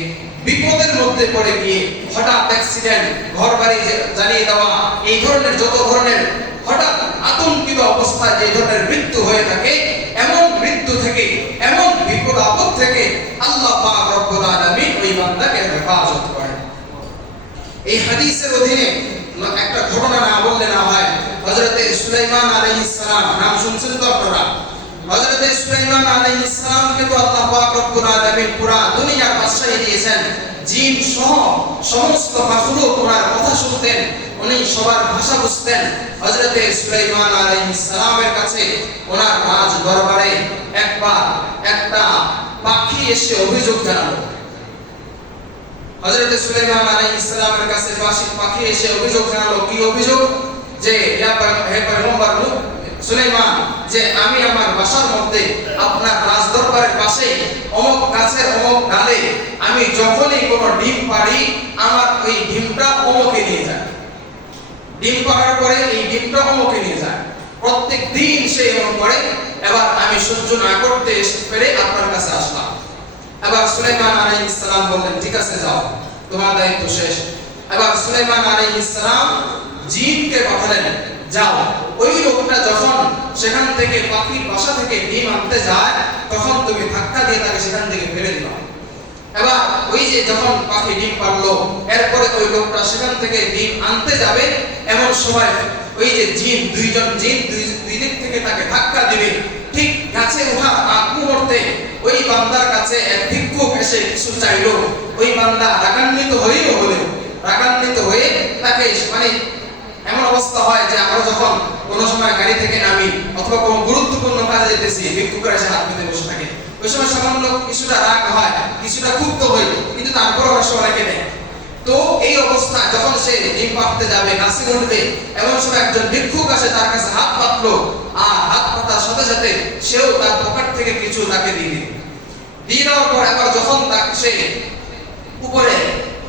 বিপদের মধ্যে পড়ে গিয়ে হঠাৎ অ্যাক্সিডেন্ট, ঘরবাড়ি জ্বালিয়ে দেওয়া, এই ধরনের যত ধরনের হঠাৎ আতঙ্কিত অবস্থায় যে ধরনের মৃত্যু হয়ে থাকে, এমন মৃত্যু থেকে, এমন বিপদ আপদ থেকে আল্লাহ পাক রব্বুল আলামিন ওই বান্দাকে হেফাজত করেন। এই হাদিসের অধীনে একটা ঘটনা না বললে না হয়। হযরতে সুলাইমান আলাইহিস সালাম, নাম শুনছেন তো আপনারা? হযরতে সুলাইমান আলাইহিস সালামকে তো আল্লাহ পাক রব্বুল আলামিন পুরা দুনিয়ার বাদশাহী দিয়েছেন। জিন সহ সমস্ত মাখলুক ওনার কথা শুনতেন, উনি সবার ভাষা বুঝতেন। হযরতে সুলাইমান আলাইহিস সালামের কাছে ওনার রাজ দরবারে একবার একটা পাখি এসে অভিযোগ জানালো। হযরতে সুলাইমান আলাইহিস সালামের কাছে পাখি এসে অভিযোগ জানালো। কি অভিযোগ? যে হে পয়গম্বর সুলাইমান, যে আমি আমার বাসার মধ্যে আপনার রাজ দরবারের পাশে অমুক গাছের অমুক ডালে আমি যখনই কোনো ডিম পাড়ি, আমার ওই ডিমটা অমুকে নিয়ে যায়। ডিম পাড়ার পরে এই ডিমটা অমুকে নিয়ে যায়। প্রত্যেক দিন সে এমন করে। এবার আমি সহ্য না করতে পেরে আপনার কাছে আসলাম। এবার সুলাইমান আলাইহিস সালাম বললেন, ঠিক আছে যাও, তোমার দায়িত্ব শেষ। এবার সুলাইমান আলাইহিস সালাম জিনকে পাঠালেন, যাও ওই লোকটা যখন সেখান থেকে পাখির বাসা থেকে ডিম আনতে যায়, তখন তুমি ধাক্কা দিয়ে তাকে সেখান থেকে ফেলে দিও। এবার ওই যে যখন পাখি ডিম পারলো, এরপরে ওই লোকটা সেখান থেকে ডিম আনতে যাবে, এমন সময় ওই যে জিন, দুইজন জিন দুই দিক থেকে তাকে ধাক্কা দিবে। ঠিক গাছে ওঠার আগ মুহূর্তে ওই বান্দার কাছে এক ভিক্ষুক এসে কিছু চাইলো। ওই বান্দা রাগান্বিত হয়ে তাকে, মানে এমন অবস্থা হয় যে আমরা যখন কোনো সময় গাড়ি থেকে নামি অথবা কোনো গুরুত্বপূর্ণ কাজে যেতেছি, ভিক্ষুকের এসে হাত পেতে বসে থাকে, ওই সময় সামান্য কিছুটা রাগ হয়, কিছুটা ক্ষুব্ধ হয়, কিন্তু তারপর অবশ্য রেখে দেয়। তো এই অবস্থা যখন সে ডিম পাড়তে যাবে, গাছে উঠবে, এমন সময় একজন ভিক্ষুক আসে, তার কাছে হাত পাতলো, আর হাত পাতার সাথে সাথে সেও তার পকেট থেকে কিছু তাকে দিয়ে দেওয়ার পর এবার যখন তাকে সে উপরে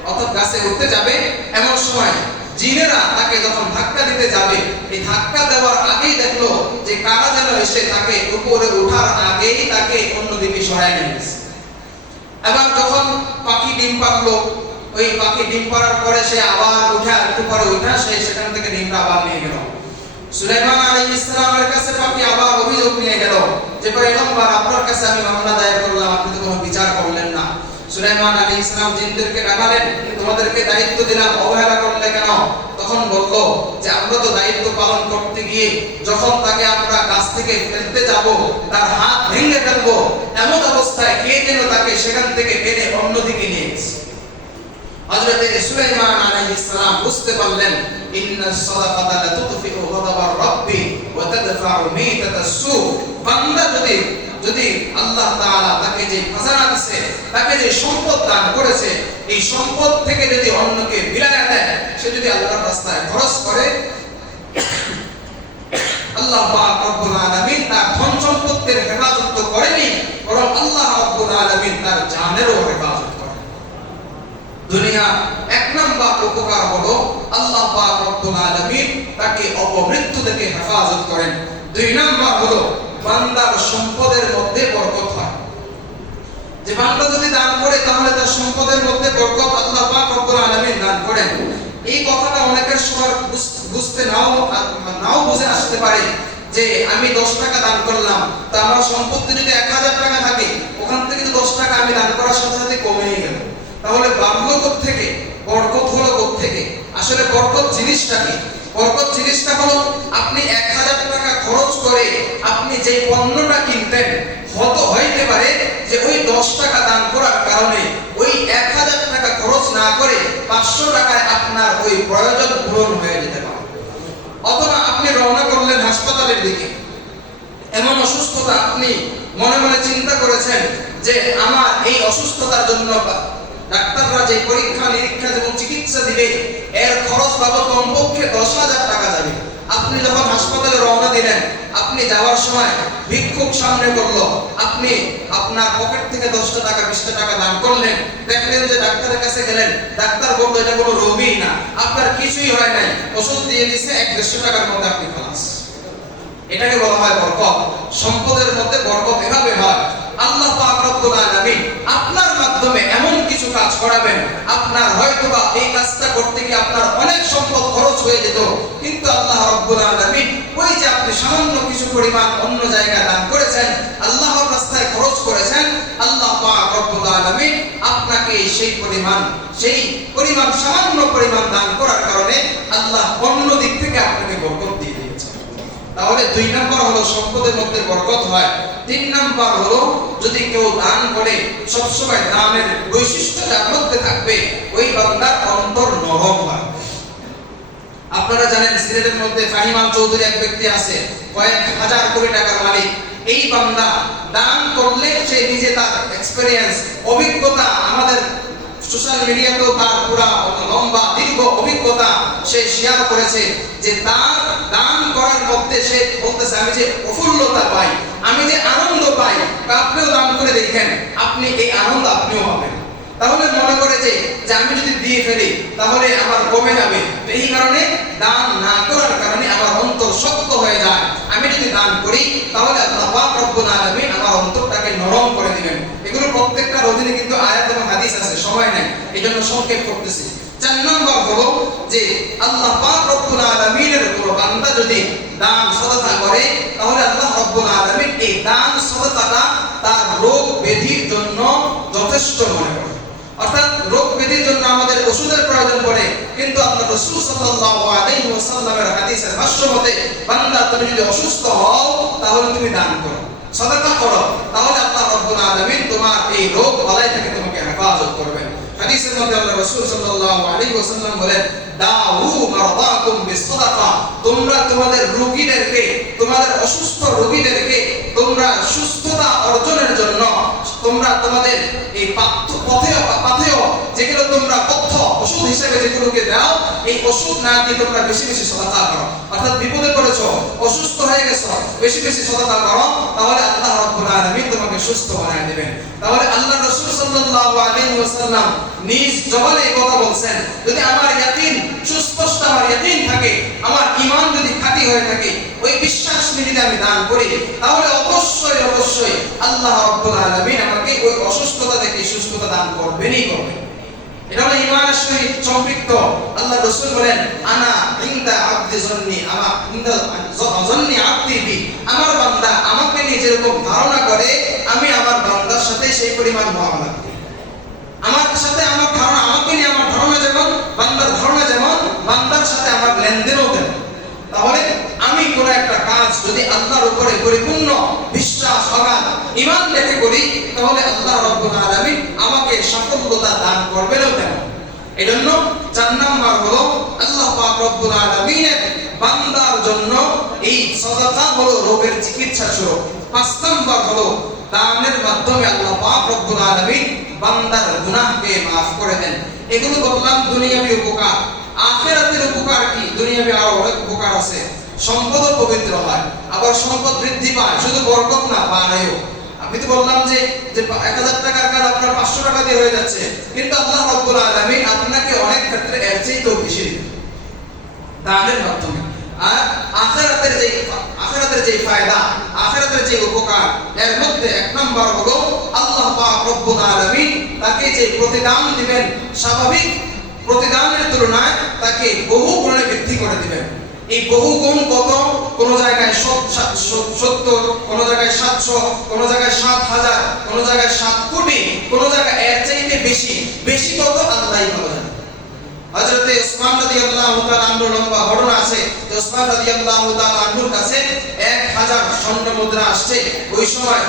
অর্থাৎ গাছে উঠতে যাবে, এমন সময় জিনেরা তাকে যখন ধাক্কা দিতে যাবে, এই ধাক্কা দেওয়ার আগেই দেখলো যে কারা যেন এসে তাকে উপরে ওঠার আগেই তাকে অন্যদিকে সরায় নিয়ে গেছে। এবার যখন পাখি ডিম পারলো, ওই পাখি ডিম পারার পরে সে আবার উঠা, একটু পরে উঠা সে সেখান থেকে ডিমটা আবার নিয়ে গেল। সুলাইমান আলাইহিস সালামের কাছে পাখি আবার অভিযোগ নিয়ে গেল যে পয়গম্বর, আপনার কাছে আমি মামলা দায়ের করলাম, আপনি তো কোনো বিচার করলেন না। সুলাইমান আলাইহিস সালাম জিনদেরকে ডাকালেন, তোমাদেরকে দায়িত্ব দিলাম, অবহেলা করলে কেন? তখন বলল যে আমরা তো দায়িত্ব পালন করতে গিয়ে যখন তাকে আমরা গাছ থেকে ফেলতে যাব, তার হাত ভেঙে ফেলবো, এমন অবস্থায় কে যেন তাকে সেখান থেকে টেনে অন্যদিকে নিয়ে গেছে। হযরত সুলাইমান আলাইহিস সালাম বুঝতে পারলেন, ইন্নাস সাদাকাতা লা তুতফিউ গাদাবার রাব্বি ওয়া তাদফাউ মাইতাতাস সু। বান্দা যদি আল্লাহ তাআলা তাকে যে খাজানা দিয়েছে, তাকে যে সম্পদ দান করেছে, এই সম্পদ থেকে যদি অন্যকে বিলায় দেয়, সে যদি আল্লাহর রাস্তায় খরচ করে, আল্লাহ পাক রব্বুল আলামিন তার ধন সম্পদের হেফাজত তো করেনি, বরং আল্লাহ রব্বুল আলামিন তার জানেরও হেফাজত করেন। দুনিয়া এক নাম্বার উপকার হলো আল্লাহ পাক রব্বুল আলামিন তাকে অপমৃত্যু থেকে হেফাজত করেন। দুই নাম্বার হলো বান্দার সম্পদের মধ্যে বরকত হয়। যে বান্দা যদি দান করে তাহলে তার সম্পদের মধ্যে বরকত আল্লাহ পাক রব্বুল আলামিন দান করেন। এই কথাটা অনেকের সময় বুঝতে নাও বুঝে আসতে পারে যে আমি 10 টাকা দান করলাম, তা আমার সম্পত্তি যদি 1000 টাকা থাকে, ওখান থেকে যদি 10 টাকা আমি দান করার সাথে সাথে কমেই গেল, তাহলে বাড়লো কোত্থেকে? বরকত হলো কোত্থেকে? আসলে বরকত জিনিসটা কি? বরকত জিনিসটা হলো আপনি 1000 টাকা খরচ করে আপনি যে পণ্যটা কিনতেন, হইতে পারে যে ওই 10 টাকা দান করার কারণে ওই 1000 টাকা খরচ না করে 500 টাকায় আপনার ওই প্রয়োজন পূরণ হয়ে যেতে পারে। অথবা আপনি রওনা করলেন হাসপাতালের দিকে, এমন অসুস্থতা আপনি মনে মনে চিন্তা করেছেন যে আমার এই অসুস্থতার জন্য ডাক্তাররা যে পরীক্ষা নিরীক্ষা এবং চিকিৎসা দিবে এর খরচ বাবদ কমপক্ষে 10,000 টাকা যাবে। আপনি যখন হাসপাতালে রওনা দিলেন, আপনি যাওয়ার সময় ভিক্ষুক সামনে করলো, আপনি আপনার পকেট থেকে 10 টাকা 20 টাকা দান করলেন, দেখলেন যে ডাক্তারের কাছে গেলেন, ডাক্তার বলল এটা কোনো রোগই না, আপনার কিছুই হয় নাই, ওষুধ দিয়ে দিয়েছে 100-150 টাকার মধ্যে আপনি খালাস। এটাকে বলা হয় বরকত। সম্পদের মধ্যে বরকত এভাবে হয়। আল্লাহ পাক রব্বুল আলামিন আপনার মাধ্যমে এমন কিছু কাজ করাবেন, আপনার হয়তোবা এই কাজটা করতে গিয়ে আপনার অনেক সম্পদ খরচ হয়ে যেত, কিন্তু আল্লাহ রব্বুল আলামিন ওই যে আপনি সামান্য কিছু পরিমাণ অন্য জায়গায় দান করেছেন, আল্লাহর রাস্তায় খরচ করেছেন, আল্লাহ পাক রব্বুল আলামিন আপনাকে সেই পরিমাণ সামান্য পরিমাণ দান করার কারণে আল্লাহ অন্য দিক থেকে আপনাকে বরকত দিয়ে দিয়েছেন। তাহলে 2 নাম্বার হলো সম্পদের মধ্যে বরকত হয়। 3 নাম্বার হলো যদি কেউ দান করে সবসময় দানের বৈশিষ্ট্য যার মধ্যে থাকবে, ওই বান্দার অন্তর নরম হয়। আপনারা জানেন সিলেটের মধ্যে ফাহিমান চৌধুরী এক ব্যক্তি আছে, কয়েক হাজার কোটি টাকার মালিক। এই বান্দা দান করলে সে নিজে তার এক্সপেরিয়েন্স, অভিজ্ঞতা, আমাদের সোশ্যাল মিডিয়াতেও তার পুরা লম্বা দীর্ঘ অভিজ্ঞতা সে শেয়ার করেছে যে তার দান করার মধ্যে সে বলতেছে আমি যে প্রফুল্লতা পাই, আমি যে আনন্দ পাই, আপনিও দান করে দেখেন, আপনি এই আনন্দ আপনিও পাবেন। তাহলে মনে করে যে আমি যদি দিয়ে ফেলি তাহলে আমার কমে যাবে, এই কারণে দান না করার কারণে আমার অন্তর শক্ত হয়ে যায়। আমি যদি দান করি তাহলে আল্লাহ পাক রব্বুল আলামিন আমার অন্তরটাকে নরম করে দিবেন। এগুলো প্রত্যেকটার অধীনে কিন্তু আয়াত এবং হাদিস আছে, সময় নাই এজন্য সংক্ষেপ করতেছি। 4 নম্বর হলো যে আল্লাহ পাক রব্বুল আলামিনের কোনো বান্দা যদি দান সদকা করে তাহলে আল্লাহ রব্বুল আলামিন এই দান সদকাটা তার রোগ ব্যাধির জন্য যথেষ্ট মনে করে। অর্থাৎ রোগ ব্যাধির জন্য আমাদের ওষুধের প্রয়োজন পড়ে, কিন্তু আল্লাহ রাসূল সাল্লাল্লাহু আলাইহি ওয়াসাল্লামের হাদিসের ভাষ্য মতে বান্দা তুমি যদি অসুস্থ হও তাহলে তুমি দান করো, সদকা করো, তাহলে আল্লাহ রাব্বুল আলামিন তোমার এই রোগ বালাই থেকে তোমাকে হেফাজত করবেন। হাদিসের মধ্যে আল্লাহ রাসূল সাল্লাল্লাহু আলাইহি ওয়াসাল্লাম বলেন দাউ মারদাকুম বিসসাদাকা, তোমরা তোমাদের রোগীদেরকে, তোমাদের অসুস্থ রোগীদেরকে তোমরা সুস্থতা অর্জনের জন্য তোমরা তোমাদের এই পাথেয় যেগুলো তোমরা পথ্য ওষুধ হিসেবে যেগুলোকে দাও, এই ওষুধ না দিয়ে তোমরা বেশি বেশি সাদাকা করো। অর্থাৎ বিপদে পড়েছো, অসুস্থ হয়ে গেছো, বেশি বেশি সাদাকা করো, তাহলে আল্লাহ রাব্বুল আলামিন তোমাকে সুস্থ বানিয়ে দিবেন। তাহলে আল্লাহ রাসূল সাল্লাল্লাহু আলাইহি ওয়াসাল্লাম নিজ জবানে এই কথা বলছেন, যদি আমার ইয়াকিন সুস্পষ্ট, আমার ইয়াকিন থাকে, আমার ঈমান যদি খাঁটি হয়ে থাকে, ওই বিশ্বাস নিয়ে যদি আমি দান করি, তাহলে অবশ্যই অবশ্যই আল্লাহ রাব্বুল আলামিন আমাকে ওই অসুস্থতা থেকে সুস্থতা দান করবেনই করবেন। এটা হলো ঈমানের সহিত সম্পৃক্ত। আল্লাহ রাসূল বলেন, আনা ইনদা আবদি জন্নি, আমার ইনদা জন্নি আবদি বি, আমার বান্দা আমাকে নিয়ে যেরকম ধারণা করে, আমি আমার বান্দার সাথে সেই পরিমাণ মুআমালা করি। আমার সাথে আমার ধারণা, আমাকে নিয়ে আমার ধারণা যেমন, বান্দার ধারণা যেমন, বান্দার সাথে আমার লেনদেনও তেমন। তাহলে আমি কোন একটা কাজ যদি আল্লাহর উপরে পরিপূর্ণ বিশ্বাস, অগাধ ঈমান রেখে করি, তাহলে আল্লাহ রাব্বুল আলামিন আমাকে সাফল্যতা দান করবেনও তেমন। এজন্য 4 নাম্বার হলো আল্লাহ পাক রব্বুল আলামিনের বান্দার জন্য এই সাদাকা হলো রোগের চিকিৎসা স্বরূপ। 5 নাম্বার হলো দানের মাধ্যমে আল্লাহ পাক রব্বুল আলামিন বান্দার গুনাহকে maaf করে দেন। এগুলো বললাম দুনিয়াবী উপকার। আখিরাতের উপকার কি? দুনিয়াবী আরো অনেক উপকার আছে। সম্পদ পবিত্র হয়, আবার সম্পদ বৃদ্ধি পায়, শুধু বরকত না, বাড়েও। আমি তো বললাম যে 1000 টাকার কাজ আপনার 500 টাকা দিয়ে হয়ে যাচ্ছে, কিন্তু আল্লাহ রাব্বুল আলামিন আপনাকে অনেক ক্ষেত্রে এর চেয়েও বেশি দিবেন দানের মাধ্যমে। আর আখিরাতের যে ফায়দা, আখিরাতের যে উপকার, এর মধ্যে 1 নাম্বার হলো আল্লাহ পাক রব্বুল আলামিন তাকে যে প্রতিদান দিবেন, স্বাভাবিক প্রতিদানের তুলনায় তাকে বহু গুণে বৃদ্ধি করে দিবেন। এই বহু গুণ কত? কোন জায়গায় 70, কোন জায়গায় 700, কোন জায়গায় 7000, কোন জায়গায় 7 কোটি, কোন জায়গায় এর চাইতে বেশি। বেশি কত আল্লাহই ভালো জানেন। হযরতে উসমান রাদিয়াল্লাহু তাআলা আনহুর লম্বা ঘটনা আছে যে উসমান রাদিয়াল্লাহু তাআলা আনহুর কাছে 1000 স্বর্ণ মুদ্রা আসছে। ওই সময়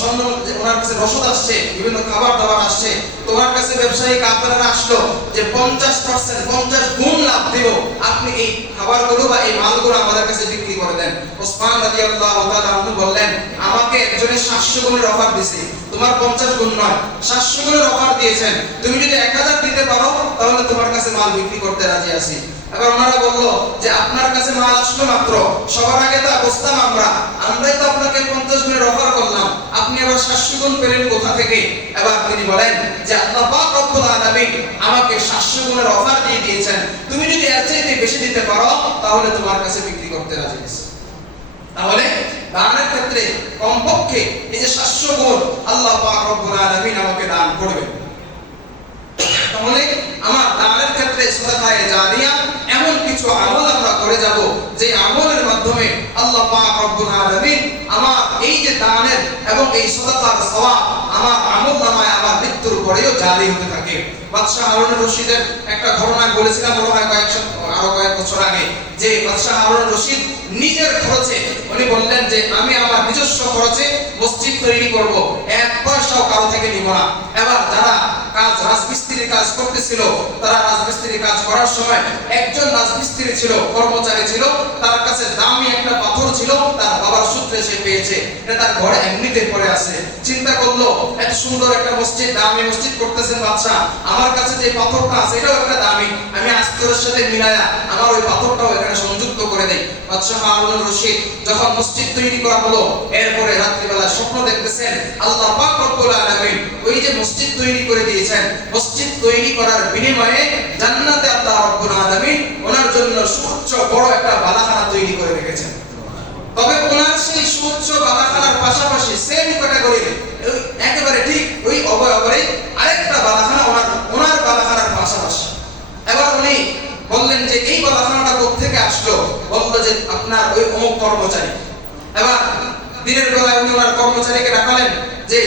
স্বর্ণ ওনার কাছে রসদ আসছে, বিভিন্ন খাবার দাবার আসছে। তোমার কাছে ব্যবসায়ী কাফেররা আসলো যে 50% 50 গুণ লাভ দেব, আপনি এই খাবারগুলো বা এই মালগুলো আমাদের কাছে বিক্রি করে দেন। উসমান রাদিয়াল্লাহু তাআলা আনহু বললেন, আমাকে একজনের 700 গুণের অফার দিয়েছে, তোমার 50 গুণ নয়, 700 গুণের অফার দিয়েছেন। তুমি যদি 1000 দিতে পারো, তাহলে তোমার কাছে মাল বিক্রি করতে রাজি আছি। এবার ওনারা বলল যে আপনার কাছে মাল আসলো মাত্র, সবার আগে তো বুঝতাম আমরাই তো আপনাকে 50 গুণের অফার করলাম, আপনি আবার 700 গুণ পেলেন কোথা থেকে? এবার তিনি বলেন যে আল্লাহ পাক রব্বুল আলামিন আমাকে 700 গুণের অফার দিয়ে দিয়েছেন, তুমি যদি এর চাইতে বেশি দিতে পারো, তাহলে তোমার কাছে বিক্রি করতে রাজি আছি। তাহলে দানের ক্ষেত্রে কমপক্ষে এই যে 700 গুণ আল্লাহ পাক রব্বুল আলামিন আমাকে দান করবেন। তাহলে আমার দানের ক্ষেত্রে সাদাকায়ে জারিয়া এমন কিছু আমল আমরা করে যাব, যে আমলের মাধ্যমে আল্লাহ পাক রব্বুল আলামিন আমার এই যে দানের এবং এই সাদাকার সওয়াব আমার আমলনামায় আমার মৃত্যুর পরেও জারি হতে থাকে। বাদশা হারুন রশিদের একটা ঘটনা বলেছিলাম মনে হয় কয়েক বছর আগে, যে বাদশা হারুন রশিদ নিজের খরচে উনি বললেন যে আমি আমার নিজস্ব খরচে মসজিদ তৈরি করব, 1 পয়সাও কারো থেকে নিব না। এবার যারা রাজমিস্ত্রির কাজ করতেছিল, তারা রাজমিস্ত্রির কাজ করার সময় একজন রাজমিস্ত্রি ছিল, কর্মচারী ছিল, তার কাছে দামি একটা পাথর ছিল, তার বাবার সূত্রে সে পেয়েছে, এটা তার ঘরে এমনিতে পড়ে আছে। চিন্তা করলো, এত সুন্দর একটা মসজিদ, দামি মসজিদ করতেছেন বাদশা, আমার কাছে যে পাথরটা আছে এটাও একটা দামি, আমি আস্তরের সাথে মিলায়া আমার ওই পাথরটাও এখানে সংযুক্ত করে দেই। বাদশা হারুন রশিদ যখন মসজিদ তৈরি করা হলো, এরপরে রাত্রিবেলা স্বপ্ন দেখতেছেন আল্লাহ পাক রব্বুল আলামিন ওই যে মসজিদ তৈরি করে দিয়েছেন, মসজিদ তৈরি করার বিনিময়ে জান্নাতে আল্লাহ রাব্বুল আলামিন ওনার জন্য সুউচ্চ বড় একটা বালাখানা তৈরি করে রেখেছেন। তবে ওনার সেই সুউচ্চ বালাখানার পাশাপাশি সেম ক্যাটাগরির একেবারে ঠিক ওই অবয়বরে আরেকটা বালাখানা ওনার বালাখানার পাশাপাশি। এবার উনি বললেন যে এই বালাখানাটা কোথা থেকে আসলো? বলল যে আপনার ওই অমুক কর্মচারী। এবার দিনের বেলায় উনি ওনার কর্মচারীকে ডাকালেন যে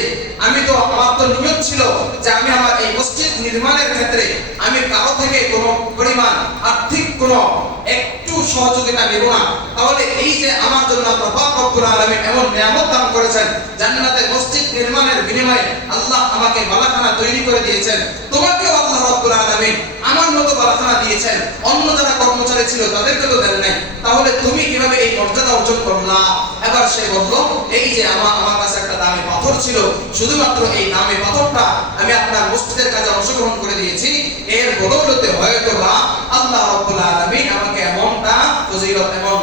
আমার তো নিয়ত ছিল যে আমি আমার এই মসজিদ নির্মাণের ক্ষেত্রে আমি কারো থেকে কোনো পরিমাণ আর্থিক কোনো একটু সহযোগিতা নেব না। তাহলে এই যে আমার জন্য আল্লাহ পাক রব্বুল আলামিন এমন নিয়ামত দান করেছেন, জান্নাতে মসজিদ নির্মাণের বিনিময়ে আল্লাহ আমাকে বালাখানা তৈরি করে দিয়েছেন, তোমাকেও আল্লাহ রব্বুল আলামিন আমার মতো বালাখানা দিয়েছেন, অন্য যারা কর্মচারী ছিল তাদেরকে তো দেন নাই, তাহলে তুমি কিভাবে এই মর্যাদা অর্জন করলা? আবার সে বলল, এই যে আমার কাছে একটা দামি পাথর ছিল, শুধুমাত্র এই দামি পাথরটা আমি আপনার মসজিদের কাজে অংশগ্রহণ করে দিয়েছি, এর বদৌলতে হয়তোবা আল্লাহ রাব্বুল আলামিন আমাকে এমনটা ফজিলত, এমন